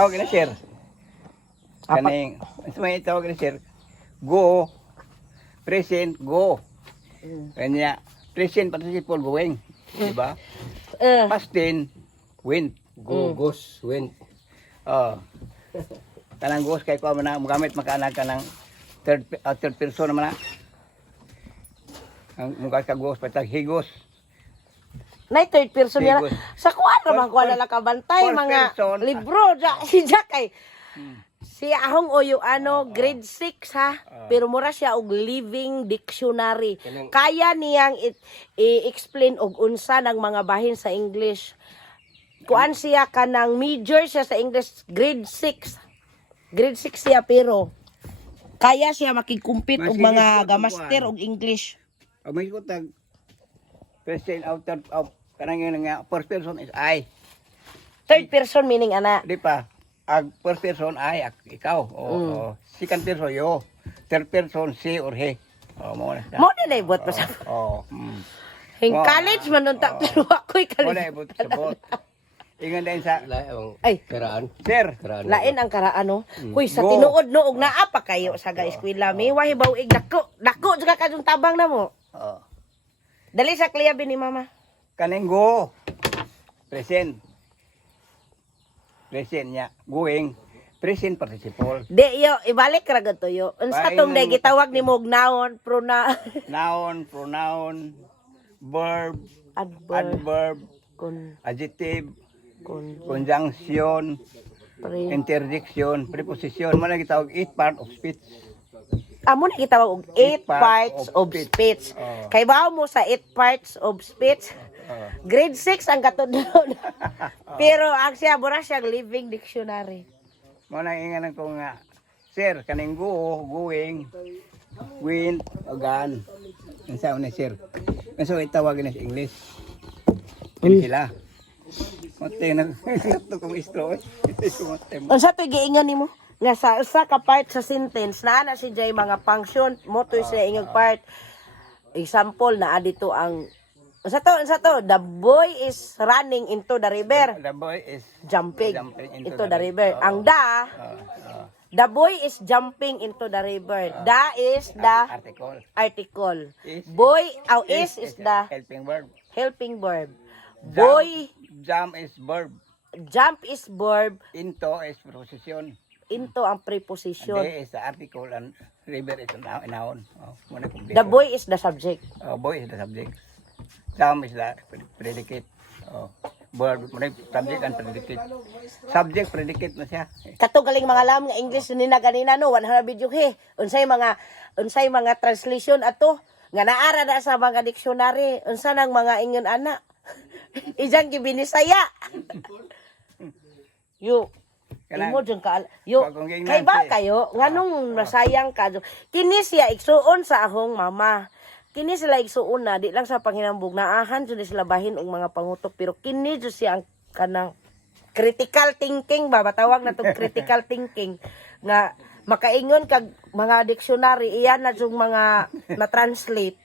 Tawag na sir. Kaning, may tawag na sir. Go. Present, go. Kanya, present participle going. Diba? Past tense, went. Go, goes, went. Kanang goes kay ko man magamit makaanag ka ng third person naman na. Ang mugas ka goes patag higos. Nay third person yan. Higos. Sa kuan naman kuan na lang kabantay Fourth mga person. libro si Jack ay. Si ahong oyo grade 6 ha. Pero mura siya og living dictionary. Kaya niyang i-explain og unsa ng mga bahin sa English. Kuan siya kanang major siya sa English grade 6. Grade 6 siya pero kaya siya makikumpit og mga gamaster og English. May ko tag present of kanang yun nga first person is I. Third person meaning ana. Di pa. Ang first person I, ikaw. O second person yo. Third person she or he. Mo na. Mo na ibot pa sa. Hing college man nun pero ako'y Mo na college. ibot sa bot. Ingan din sa Ay, Karaan. sir. lain ang karaan no. Kuy sa tinuod no og naa pa kayo sa eskwela mi wahi baw ig dako juga kadung tabang na mo. Dali sa kliyabi ni mama. Kaning go. Present. Present niya. Going. Present participle. Di yo ibalik ra gud to yo. Unsa tong day gitawag nimo og noun, Noun, pronoun, verb, adverb, adverb, con adjective, con conjunction, pre. interjection, preposition. Mo na gitawag eight part of speech. Amo na gitawag og 8 parts of speech. Kay bawo mo sa 8 parts of speech. Grade 6 ang katudlon. Pero ang siya bura siya living dictionary. Mo na ingan ko nga. Sir, kaning go, going, went, agan. Unsa na sir? Unsa itawag na sa English? Sila. Mate na to kung istro. Unsa to giingon nimo? Nga sa usa ka part sa sentence naa na si jay mga function mo to sa ingog part. Example naa dito ang unsa to the boy is running into the river. The boy is Jumping into the river. Ang the boy is jumping into the river. Da is the article. Boy is the helping verb. helping verb. Boy Jump is verb. jump is verb. Into is preposition. Into ang preposition. They is the article and river is the noun. The boy is the subject. Boy is the subject. Jump is the predicate. Verb, subject and predicate. Subject, predicate na siya. Kato galing mga lam nga English ni na ganina no 100 video he. Unsay mga translation ato nga naara na sa mga dictionary. Unsa nang mga ingon ana? Ijang gibinisaya. Yo imo jud ka yo kay ba kayo nganong nasayang ka kini siya igsuon sa ahong mama. Kini sila igsuon na di lang sa panghinambog naahan jud sila bahin og mga pangutok pero kini jud siya ang kanang critical thinking ba batawag na tong critical thinking nga makaingon kag mga dictionary iyan na jud mga na-translate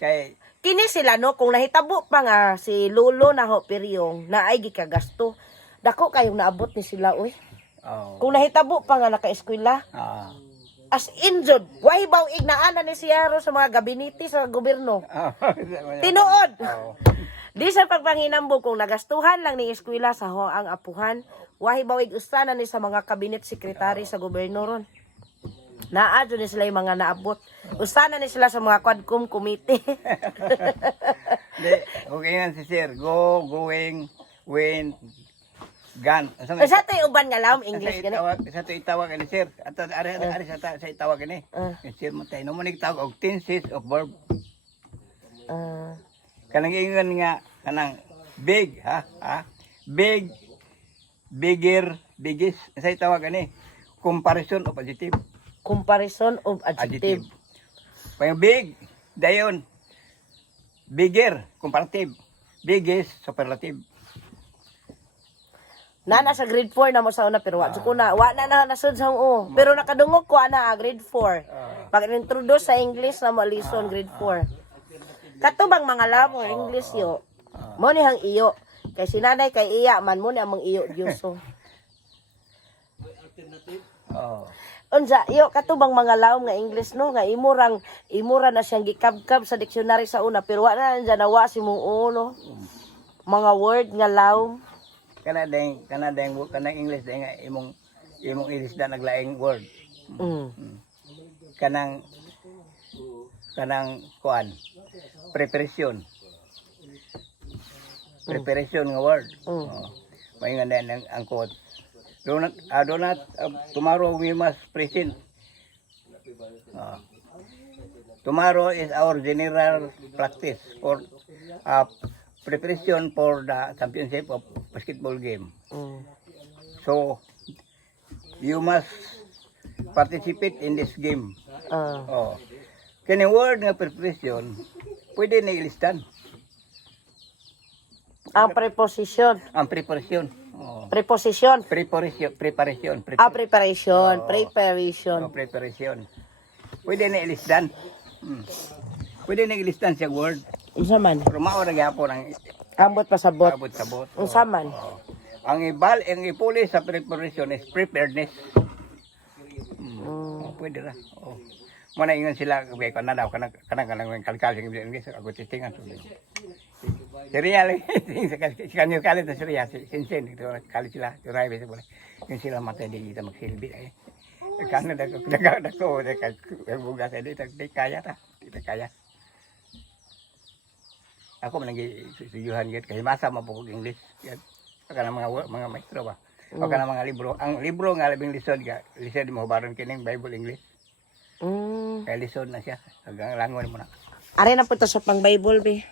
Kay kini sila no kung nahitabo pa nga si lolo na ho peryong naay gikagasto dako kayong naabot ni sila oy kung nahitabo pa nga naka-eskwela as in jud why baw ignaan ni siya ro sa mga gabinete sa gobyerno tinuod di sa pagpanghinambog kung nagastuhan lang ni eskwela sa ang apuhan why baw igustanan ni sa mga cabinet secretary sa gobyerno ron naa jud ni sila yung mga naabot ustanan ni sila sa mga quadcom committee. okay nga si sir. Go, going, went, gone. Sa to uban nga lam English gani. Sa to itawag ni sir. At ari sa itawag ni. Sir mo tayo mo nagtawag og tenses of verb. Kanang ingon nga kanang big big, bigger, biggest. Sa itawag ni comparison of adjective. Comparison of adjective. Pag big, dayon. Bigger, comparative. Biggest, superlative. Nana sa grade 4 na mo sa una pero wa ko na nasud sa pero nakadungog ko ana grade 4. Pag introduce sa English na mo lesson grade 4. Katubang mga lamo English yo. Mo ni hang iyo. Kay sinanay kay iya man mo ni among iyo Diyoso. Oh. Unsa, yo katubang mga laom nga English no nga imura na siyang gikabkab sa dictionary sa una pero wala na dyan nawa si mong uno. Mga word nga laom. Kana English dahil nga imong English na naglaing word. Kanang kuan preparation nga word. Maingan din ang quote. Do not tomorrow we must present. Tomorrow is our general practice for preparation for the championship of basketball game. So you must participate in this game. Kani word nga preparation pwede na ilistan. Ang preposition. Ang preparation. Preposition. Preparation. Preparation. Preparation. Pwede na ilistan. Pwede na ilistan siya word. Unsa man? Pero mao ra gyapon ang Ambot pasabot. abot-sabot. Unsa man? Ang ipuli sa preparation is preparedness. Pwede ra. Mana ingon sila kay kana daw kanang kalkal sing English ako titingan tuloy. Serial sa kanyo kalit sa serial sinsen ito kalit sila turay bese boleh. Yung sila matay di kita magsilbi ay. Kana dako bugas dito di kaya ta. Kita kaya. Ako man lagi suyuhan gid kay masa mapugog English. Kana mga maestro ba. O kana mga libro. Ang libro nga labing lisod mo baron kining Bible English. Kaya lisod na siya. Hanggang langon mo na. Are na punta sa pang Bible be.